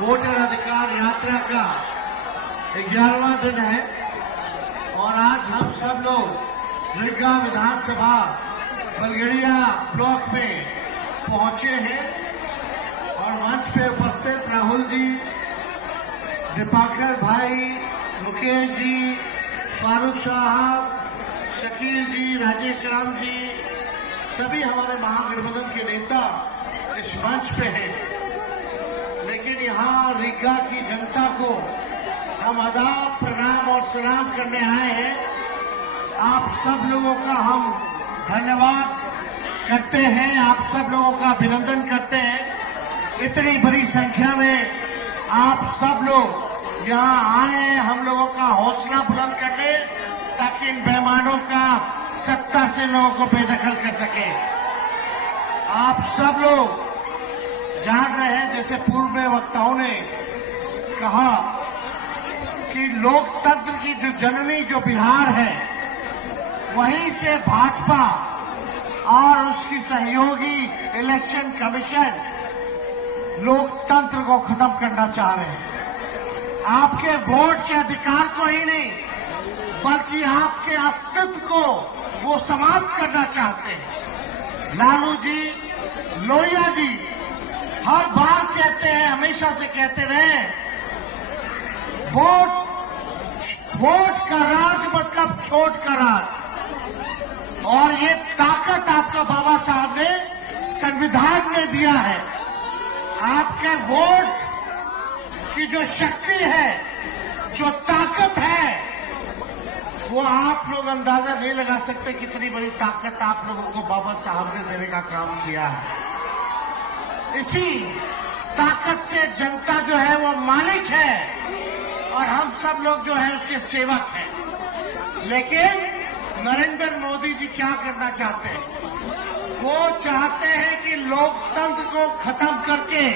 Voter अधिकार यात्रा का 11वां दिन है और आज हम सब लोग रिग्गा विधानसभा बलगड़िया ब्लॉक में पहुंचे हैं और मंच पे उपस्थित राहुल जी, दीपाकर भाई, मुकेश जी, फारूक साहब, शकील जी, राजेश राम जी, सभी हमारे महागठबंधन के नेता इस मंच पे हैं। लेकिन यहाँ रिग्गा की जनता को हम आदाब, प्रणाम और सलाम करने आए हैं। आप सब लोगों का हम धन्यवाद करते हैं, आप सब लोगों का अभिनंदन करते हैं। इतनी बड़ी संख्या में आप सब लोग यहाँ आए हम लोगों का हौसला बुलंद करने, ताकि इन बेईमानों का सत्ता से लोगों को बेदखल कर सके। आप सब लोग जान रहे हैं, जैसे पूर्व में वक्ताओं ने कहा कि लोकतंत्र की जो जननी जो बिहार है, वहीं से भाजपा और उसकी सहयोगी इलेक्शन कमीशन लोकतंत्र को खत्म करना चाह रहे हैं। आपके वोट के अधिकार को ही नहीं, बल्कि आपके अस्तित्व को वो समाप्त करना चाहते हैं। लालू जी, लोहिया जी हर बार कहते हैं, हमेशा से कहते रहे, वोट का राज मतलब छोट का राज। और ये ताकत आपका बाबा साहब ने संविधान में दिया है। आपके वोट की जो शक्ति है, जो ताकत है, वो आप लोग अंदाजा नहीं लगा सकते कितनी बड़ी ताकत आप लोगों को बाबा साहब ने देने का काम किया है। इसी ताकत से जनता जो है वो मालिक है और हम सब लोग जो है उसके सेवक हैं। लेकिन नरेंद्र मोदी जी क्या करना चाहते हैं? वो चाहते हैं कि लोकतंत्र को खत्म करके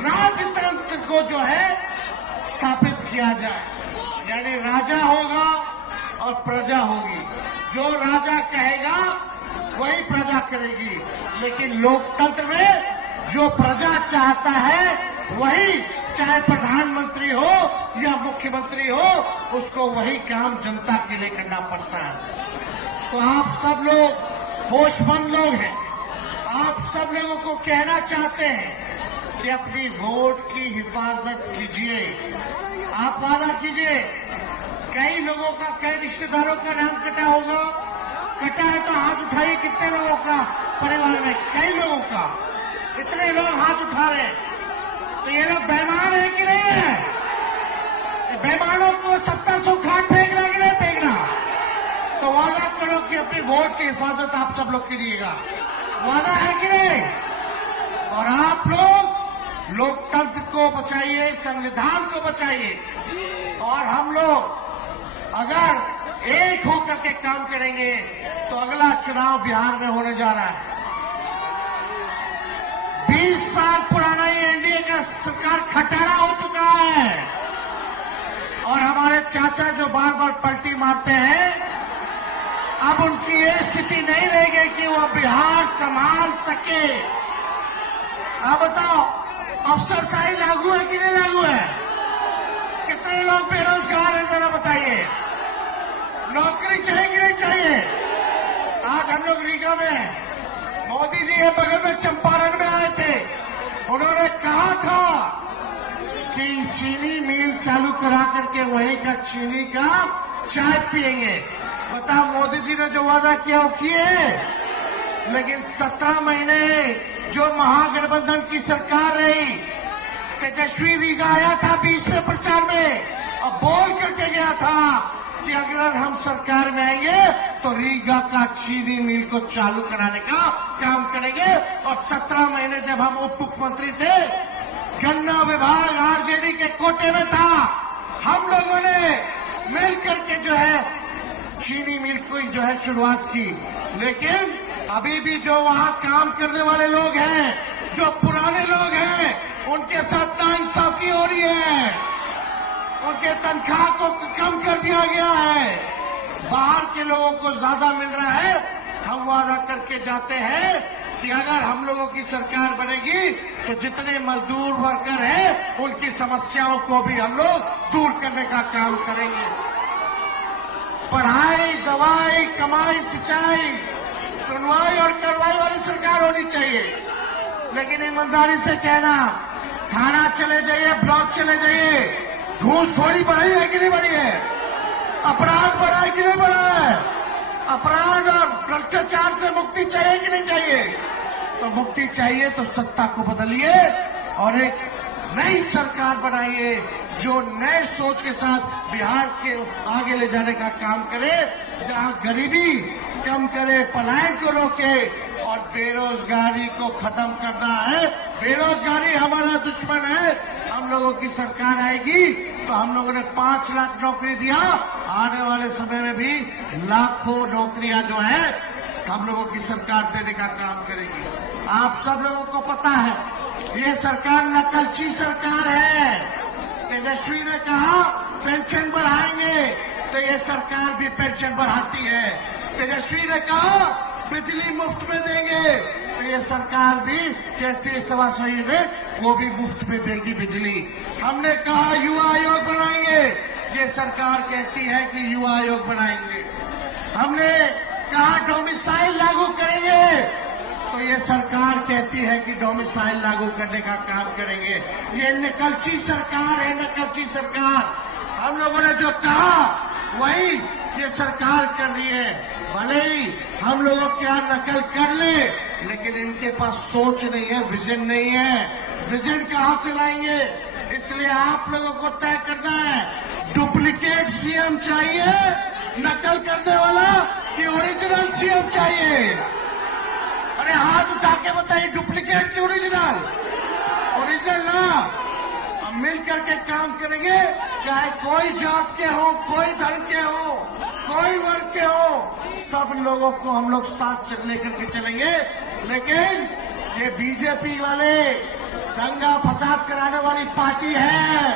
राजतंत्र को जो है स्थापित किया जाए। यानी राजा होगा और प्रजा होगी। जो राजा कहेगा वही प्रजा करेगी। लेकिन लोकतंत्र में जो प्रजा चाहता है वही, चाहे प्रधानमंत्री हो या मुख्यमंत्री हो, उसको वही काम जनता के लिए करना पड़ता है। तो आप सब लोग होशमंद लोग हैं। आप सब लोगों को कहना चाहते हैं कि अपनी वोट की हिफाजत कीजिए। आप वादा कीजिए। कई लोगों का, कई रिश्तेदारों का नाम कटा होगा। कटा है तो हाथ उठाइए। कितने लोगों का परिवार में? कई लोगों का। इतने लोग हाथ उठा रहे, तो ये लोग बेईमान है कि नहीं है? बेईमानों को सत्ता से उखाड़ फेंकना कि नहीं फेंकना? तो वादा करो कि अपनी वोट की हिफाजत आप सब लोग कीजिएगा। वादा है कि नहीं? और आप लोग लोकतंत्र को बचाइए, संविधान को बचाइए। और हम लोग अगर एक होकर के काम करेंगे तो अगला चुनाव बिहार में होने जा रहा है। 20 साल पुराना ये एनडीए का सरकार खटारा हो चुका है और हमारे चाचा जो बार बार पलटी मारते हैं, अब उनकी ये स्थिति नहीं रहेगी कि वो बिहार संभाल सके। आप बताओ, अफसरशाही लागू है कि नहीं लागू है? कितने लोग बेरोजगार हैं जरा बताइए। नौकरी चाहिए कि नहीं चाहिए? आज हम लोग रीगा में, मोदी जी ये बगल में चंपारण में आए थे। उन्होंने कहा था कि चीनी मिल चालू करा करके वहीं का चीनी का चाय पिएंगे। बताओ, मोदी जी ने जो वादा किया वो किए। लेकिन 17 महीने जो महागठबंधन की सरकार रही, तेजस्वी रीगा आया था बीच में प्रचार में और बोल करके गया था कि अगर हम सरकार में आएंगे तो रीगा का चीनी मिल को चालू कराने का काम करेंगे। और 17 महीने जब हम उप मुख्यमंत्री थे, गन्ना विभाग आरजेडी के कोटे में था। हम लोगों ने मिल करके जो है चीनी मिल को जो है शुरुआत की। लेकिन अभी भी जो वहां काम करने वाले लोग हैं, जो पुराने लोग हैं, उनके साथ नाइंसाफी हो रही है। उनके तनख्वाह को कम कर दिया गया है। बाहर के लोगों को ज्यादा मिल रहा है। हम वादा करके जाते हैं कि अगर हम लोगों की सरकार बनेगी तो जितने मजदूर वर्कर हैं उनकी समस्याओं को भी हम लोग दूर करने का काम करेंगे। पढ़ाई, दवाई, कमाई, सिंचाई, सुनवाई और कार्रवाई वाली सरकार होनी चाहिए। लेकिन ईमानदारी से कहना, थाना चले जाइए, ब्लॉक चले जाइए, घूसखोरी बढ़ी है कि नहीं बढ़ी है? अपराध बढ़ा है कि नहीं बढ़ा है? अपराध और भ्रष्टाचार से मुक्ति चाहिए कि नहीं चाहिए? तो मुक्ति चाहिए तो सत्ता को बदलिए और एक नई सरकार बनाइए जो नए सोच के साथ बिहार के आगे ले जाने का काम करे, जहां गरीबी कम करे, पलायन को रोके और बेरोजगारी को खत्म करना है। बेरोजगारी हमारा दुश्मन है। हम लोगों की सरकार आएगी तो हम लोगों ने 5 लाख नौकरी दिया, आने वाले समय में भी लाखों नौकरियां जो है हम लोगों की सरकार देने का काम करेगी। आप सब लोगों को पता है ये सरकार नकलची सरकार है। तेजस्वी ने कहा पेंशन बढ़ाएंगे तो ये सरकार भी पेंशन बढ़ाती है। तेजस्वी ने कहा बिजली मुफ्त में देंगे तो ये सरकार भी कहती है 1.25 महीने वो भी मुफ्त में देगी बिजली। हमने कहा युवा आयोग बनाएंगे, ये सरकार कहती है कि युवा आयोग बनाएंगे। हमने कहा डोमिसाइल लागू करेंगे तो ये सरकार कहती है कि डोमिसाइल लागू करने का काम करेंगे। ये नकलची सरकार है, नकलची सरकार। हम लोगों ने जो कहा वही ये सरकार कर रही है। भले ही हम लोगों क्या नकल कर ले, लेकिन इनके पास सोच नहीं है, विजन नहीं है। विजन कहां से लाएंगे? इसलिए आप लोगों को तय करना है डुप्लीकेट सीएम चाहिए, नकल करने वाला, कि ओरिजिनल सीएम चाहिए। अरे हाथ उठा के बताइए, डुप्लीकेट की ओरिजिनल? ओरिजिनल ना। हम मिल करके काम करेंगे, चाहे कोई जात के हो, कोई धर्म के हो, कोई वर्ग के हो, सब लोगों को हम लोग साथ लेकर के चलेंगे। लेकिन ये बीजेपी वाले दंगा फसाद कराने वाली पार्टी है,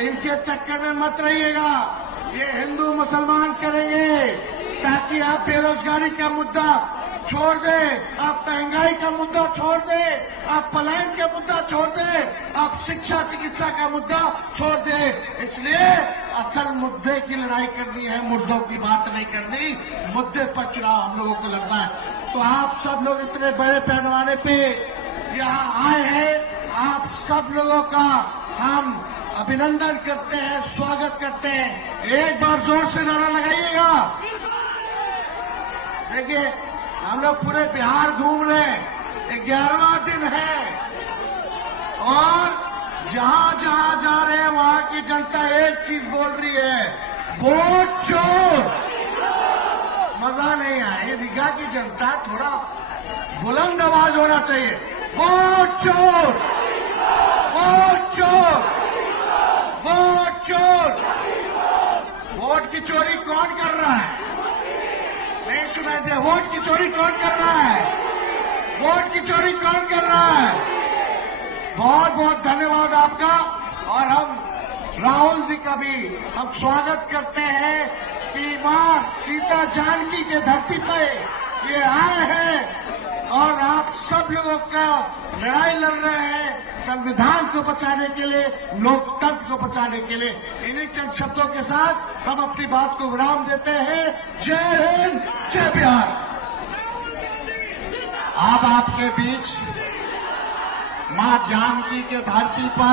इनके चक्कर में मत रहिएगा। ये हिंदू मुसलमान करेंगे ताकि आप बेरोजगारी का मुद्दा छोड़ दे, आप महंगाई का मुद्दा छोड़ दे, आप पलायन का मुद्दा छोड़ दे, आप शिक्षा चिकित्सा का मुद्दा छोड़ दे। इसलिए असल मुद्दे की लड़ाई करनी है, मुद्दों की बात नहीं करनी। मुद्दे पर चुनाव हम लोगों को लड़ना है। तो आप सब लोग इतने बड़े पैमाने पे यहाँ आए हैं, आप सब लोगों का हम अभिनंदन करते हैं, स्वागत करते हैं। एक बार जोर से नारा लगाइएगा। देखिए हम लोग पूरे बिहार घूम रहे हैं, 11वां दिन है और जहां जहां जा रहे हैं वहां की जनता एक चीज बोल रही है, वोट चोर। मजा नहीं आया। रीगा की जनता थोड़ा बुलंद आवाज होना चाहिए, वोट चोर, वोट चोर, वोट चोर। वोट की चोरी कौन कर रहा है? नहीं सुनाई दे। वोट की चोरी कौन कर रहा है? वोट की चोरी कौन कर रहा है? बहुत बहुत धन्यवाद आपका। और हम राहुल जी का भी हम स्वागत करते हैं कि मां सीता जानकी के धरती पे ये आए हैं और आप सब लोगों का लड़ाई लड़ रहे हैं संविधान को बचाने के लिए, लोकतंत्र को बचाने के लिए। इन्हीं चंद शब्दों के साथ हम अपनी बात को विराम देते हैं। जय हिंद, जय बिहार। अब आपके बीच मां जानकी के धरती पर